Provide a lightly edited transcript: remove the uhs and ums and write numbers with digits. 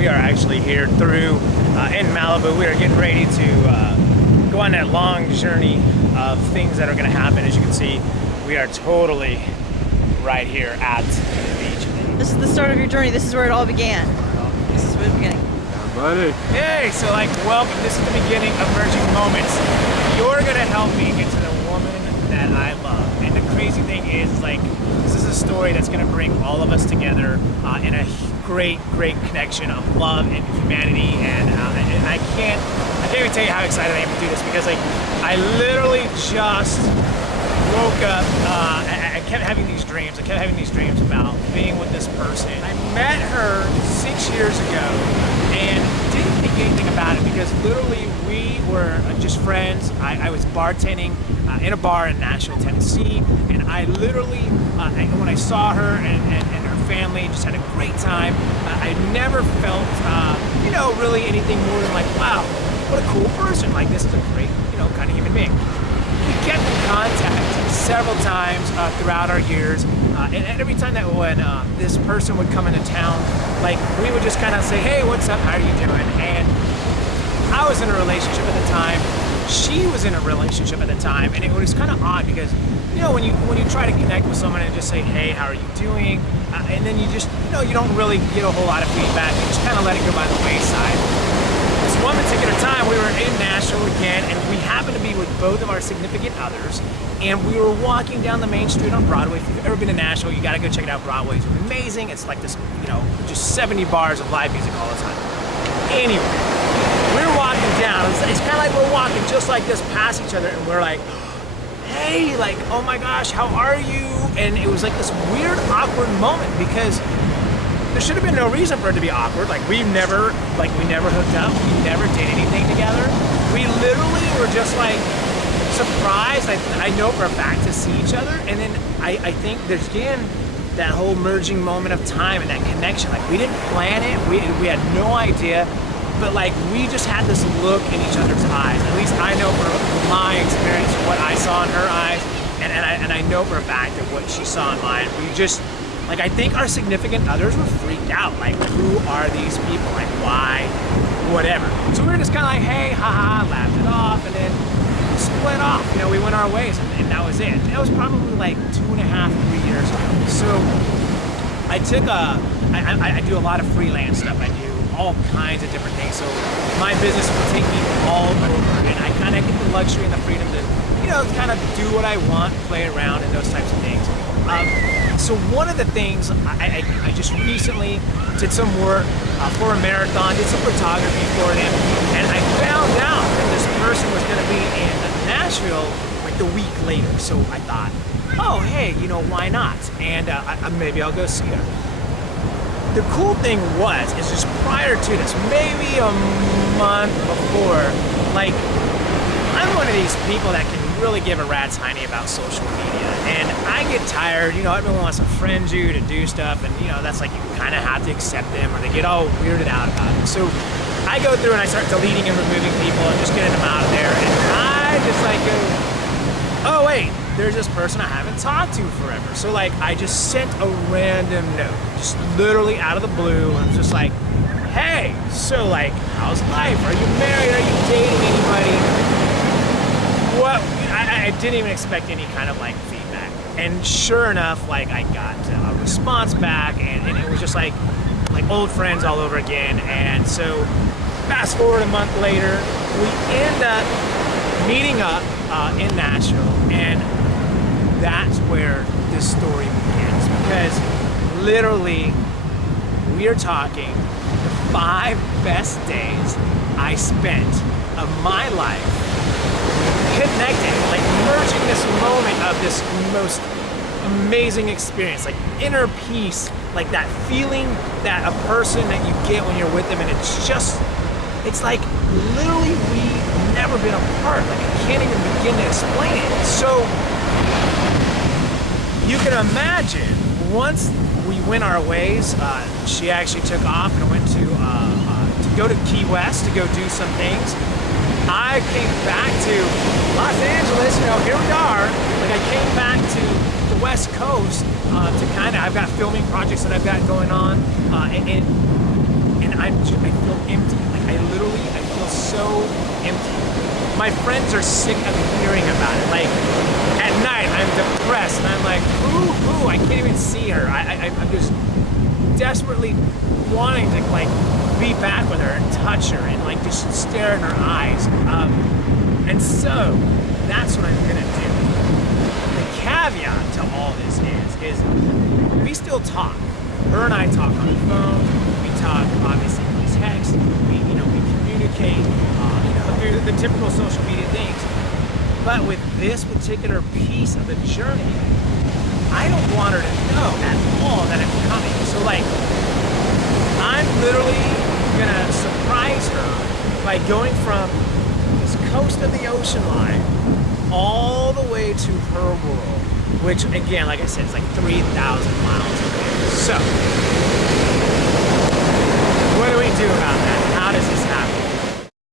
We are actually here through in Malibu. We are getting ready to go on that long journey of things that are going to happen. As you can see, we are totally right here at the beach. This is the start of your journey. This is where it all began. This is where the beginning. Buddy. Hey, so welcome. This is the beginning of Merging Moments. You're going to help me get to the woman that I love. And the crazy thing is this is a story that's going to bring all of us together in a great connection of love and humanity. And I can't even tell you how excited I am to do this, because I literally just woke up. I kept having these dreams. I kept having these dreams about being with this person. I met her 6 years ago and didn't think anything about it, because literally we were just friends. I was bartending in a bar in Nashville, Tennessee, and I literally, when I saw her and her family, just had a great time. I never felt, really anything more than wow, what a cool person. This is a great, kind of human being. We kept in contact several times throughout our years, and every time that when this person would come into town, we would just kind of say, hey, what's up, how are you doing? And I was in a relationship at the time, she was in a relationship at the time, and it was kind of odd because, when you try to connect with someone and just say, hey, how are you doing? And then you just, you don't really get a whole lot of feedback, you just kind of let it go by the wayside. This one particular time, we were in Nashville again, and we happened to be with both of our significant others, and we were walking down the main street on Broadway. If you've ever been to Nashville, you gotta go check it out. Broadway is amazing. It's like this, just 70 bars of live music all the time. Anyway, we're walking down. It's kind of like we're walking just like this past each other, and we're like, hey, oh my gosh, how are you? And it was this weird, awkward moment, because there should have been no reason for it to be awkward. We never hooked up. We never did anything together. We literally were just surprised. I know for a fact to see each other, and then I think there's again that whole merging moment of time and that connection. We didn't plan it. We had no idea, but we just had this look in each other's eyes. At least I know from my experience what I saw in her eyes, and I know for a fact that what she saw in mine. We just. I think our significant others were freaked out. Who are these people? Why? Whatever. So we were just kind of hey, haha, laughed it off, and then split off. We went our ways, and that was it. That was probably 2.5, 3 years ago. So I took I do a lot of freelance stuff. I do all kinds of different things. So my business will take me all over, and I kind of get the luxury and the freedom to, kind of do what I want, play around, and those types of things. So one of the things, I just recently did some work for a marathon, did some photography for them, and I found out that this person was going to be in Nashville the week later. So I thought, oh, hey, why not? And maybe I'll go see her. The cool thing is just prior to this, maybe a month before, I'm one of these people that can really give a rat's hiney about social media, and I get tired. Everyone wants to friend you to do stuff, and that's you kind of have to accept them, or they get all weirded out about it. So I go through and I start deleting and removing people and just getting them out of there, and I just go, oh wait, there's this person I haven't talked to forever. So I just sent a random note, just literally out of the blue, and just hey, so how's life? Are you married? Are you dating anybody? What? I didn't even expect any kind of feedback, and sure enough, I got a response back, and it was just like old friends all over again. And so fast forward a month later, we end up meeting up in Nashville, and that's where this story begins, because literally we are talking the 5 best days I spent of my life connecting, merging this moment of this most amazing experience, inner peace, that feeling that a person that you get when you're with them, and it's literally we've never been apart. I can't even begin to explain it. So you can imagine, once we went our ways, she actually took off and went to go to Key West to go do some things. I came back to Los Angeles, here we are. I came back to the West Coast to I've got filming projects that I've got going on, and my friends are sick of hearing about it. Like, at night, I'm depressed, and I'm like, ooh, I can't even see her. I'm just desperately wanting to, like, be back with her and touch her and, like, just stare in her eyes. And so, that's what I'm gonna do. The caveat to all this is we still talk. Her and I talk on the phone. We talk, obviously, through text. We communicate, through the typical social media things. But with this particular piece of the journey, I don't want her to know at all that I'm coming. So, like, I'm literally gonna surprise her by going from this coast of the ocean line all the way to her world, which, again, like I said, is like 3,000 miles away. So, what do we do?